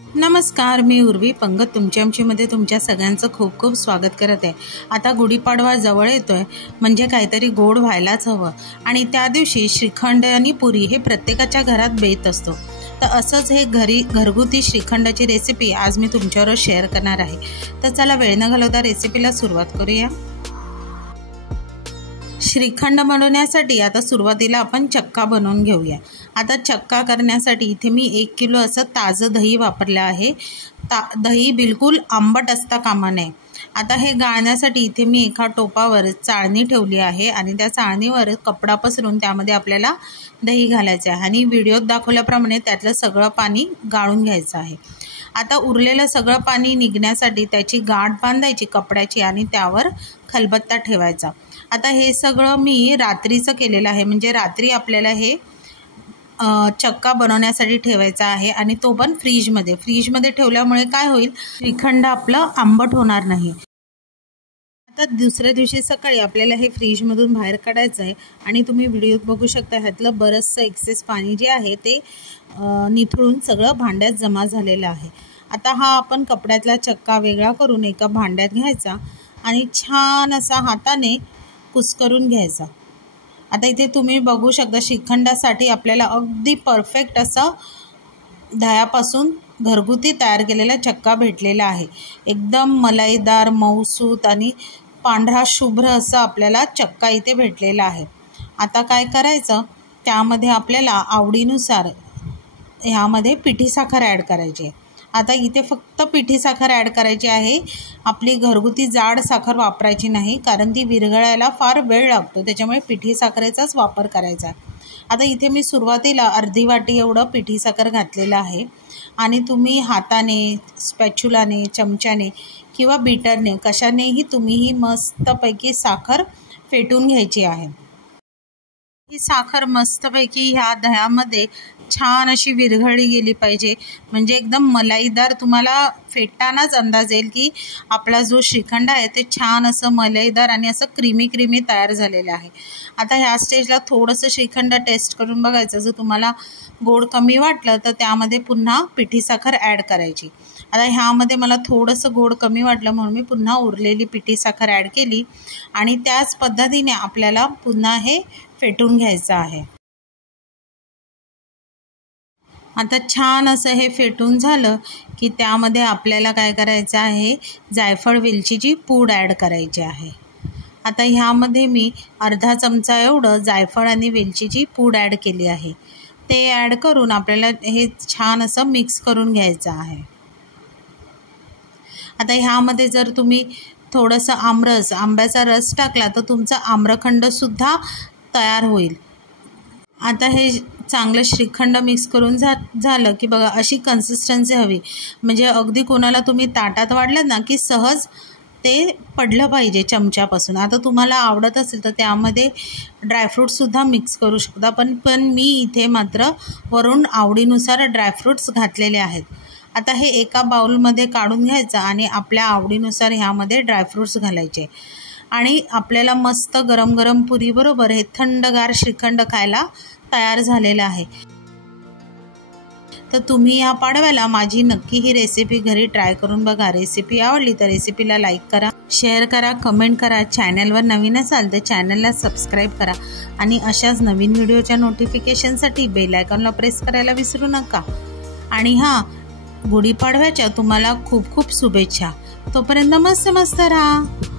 नमस्कार, मी उर्वी पंगत तुमच्या आमचीमध्ये तुमच्या सगळ्यांचं खूप खूप स्वागत करत आहे। आता गुढीपाडवा जवळ येतोय, म्हणजे काहीतरी गोड व्हायलाच हवं आणि त्या दिवशी श्रीखंड आणि पुरी हे प्रत्येकाच्या घरात बेत असतो। तर असंच हे घरगुती श्रीखंडाची रेसिपी आज मी तुमच्याबरोबर शेअर करणार आहे। तर चला वेळ न घालवता रेसिपीला सुरुवात करूया। श्रीखंड बनवण्यासाठी आता सुरुवातीला आपण चक्का बनवून घेऊया। आता चक्का करण्यासाठी इथे मी 1 किलो असं ताजं दही वापरलं आहे। दही बिलकुल आंबट असता कामा नये। आता हे गाळण्यासाठी इथे मी एका टोपावर चाळणी ठेवली आहे आणि त्या चाळणीवर कपडा पसरून त्यामध्ये आपल्याला दही घालायचं आहे आणि व्हिडिओत दाखवल्याप्रमाणे त्यातलं सगळं पाणी गाळून घ्यायचं आहे। आता उरलेलं सगळं पाणी निघण्यासाठी त्याची गाठ बांधायची कपड्याची आणि त्यावर खलबत्ता ठेवायचा। आता हे सगळं मी रात्रीचं केलेलं आहे, म्हणजे रात्री आपल्याला हे चक्का बनवण्यासाठी ठेवायचा आहे आणि तो पण फ्रीजमध्ये ठेवल्यामुळे काय होईल, श्रीखंड आपलं आंबट होणार नाही। आता दुसऱ्या दिवशी सकाळी आपल्याला हे फ्रीजमधून बाहेर काढायचं आहे आणि तुम्ही व्हिडिओत बघू शकता ह्यातलं बरंचसं एक्सेस पाणी जे आहे ते निथळून सगळं भांड्यात जमा झालेलं आहे। आता हा आपण कपड्यातला चक्का वेगळा करून एका भांड्यात घ्यायचा आणि छान असा हाताने कुस्करून घ्यायचा। आता इथे तुम्ही बघू शकता श्रीखंडासाठी आपल्याला अगदी परफेक्ट असं दह्यापासून घरगुती तयार केलेला चक्का भेटलेला आहे। एकदम मलाईदार, मऊसूत आणि पांढरा शुभ्र असं आपल्याला चक्का इथे भेटलेला आहे। आता काय करायचं, त्यामध्ये आपल्याला आवडीनुसार ह्यामध्ये पिठी साखर ॲड करायची आहे। आता इथे फक्त पिठी साखर ॲड करायची आहे, आपली घरगुती जाड साखर वापरायची नाही, कारण ती विरघळायला फार वेळ लागतो, त्याच्यामुळे पिठी साखरेचाच वापर करायचा आहे। आता इथे मी सुरुवातीला अर्धी वाटी एवढं पिठी साखर घातलेलं आहे आणि तुम्ही हाताने, स्पॅच्युलाने, चमच्याने किंवा बीटरने कशानेही तुम्ही ही मस्तपैकी साखर फेटून घ्यायची आहे। ही साखर मस्तपैकी ह्या दह्यामध्ये छान अशी विरघळली गेली पाहिजे, म्हणजे एकदम मलाईदार तुम्हाला फेटतानाच अंदाज येईल की आपला जो श्रीखंड आहे ते छान असं मलाईदार आणि असं क्रीमी तयार झालेलं आहे। आता ह्या स्टेजला थोडंसं श्रीखंड टेस्ट करून बघायचं, जर तुम्हाला गोड कमी वाटलं तर त्यामध्ये पुन्हा पिठी साखर ॲड करायची। आता ह्यामध्ये मला थोडंसं गोड कमी वाटलं म्हणून मी पुन्हा उरलेली पिठी साखर ॲड केली आणि त्याच पद्धतीने आपल्याला पुन्हा हे फेटून घ्यायचं आहे। आता छान असं हे फेटून झालं की त्यामध्ये आपल्याला काय करायचं आहे, जायफळ वेलचीची पूड ॲड करायची आहे। आता ह्यामध्ये मी अर्धा चमचा एवढं जायफळ आणि वेलचीची पूड ॲड केली आहे। ते ॲड करून आपल्याला हे छान असं मिक्स करून घ्यायचं आहे। आता ह्यामध्ये जर तुम्ही थोडंसं आंब्याचा रस टाकला तर तुमचा आम्रखंडसुद्धा तयार होईल। आता हे चांगलं श्रीखंड मिक्स करून झालं की बघा अशी कन्सिस्टन्सी हवी, म्हणजे अगदी कोणाला तुम्ही ताटात वाढलं ना की सहज ते पडलं पाहिजे चमच्यापासून। आता तुम्हाला आवडत असेल तर त्यामध्ये ड्रायफ्रूटसुद्धा मिक्स करू शकता, पण मी इथे मात्र वरून आवडीनुसार ड्रायफ्रूट्स घातलेले आहेत। आता हे एका बाउलमध्ये काढून घ्यायचं आणि आपल्या आवडीनुसार ह्यामध्ये ड्रायफ्रूट्स घालायचे आणि आपल्याला मस्त गरम गरम पुरीबरोबर हे थंडगार श्रीखंड खायला तयार झालेलं आहे। तर तुम्ही या पाडव्याला माझी नक्की ही रेसिपी घरी ट्राय करून बघा। रेसिपी आवडली तर रेसिपीला लाईक करा, शेअर करा, कमेंट करा। चॅनलवर नवीन असाल तर चॅनलला सबस्क्राईब करा आणि अशाच नवीन व्हिडिओच्या नोटिफिकेशनसाठी बेल आयकॉनला प्रेस करायला विसरू नका। आणि गुढीपाडव्याच्या तुम्हाला खूप खूप शुभेच्छा। तोपर्यंत मस्त राहा।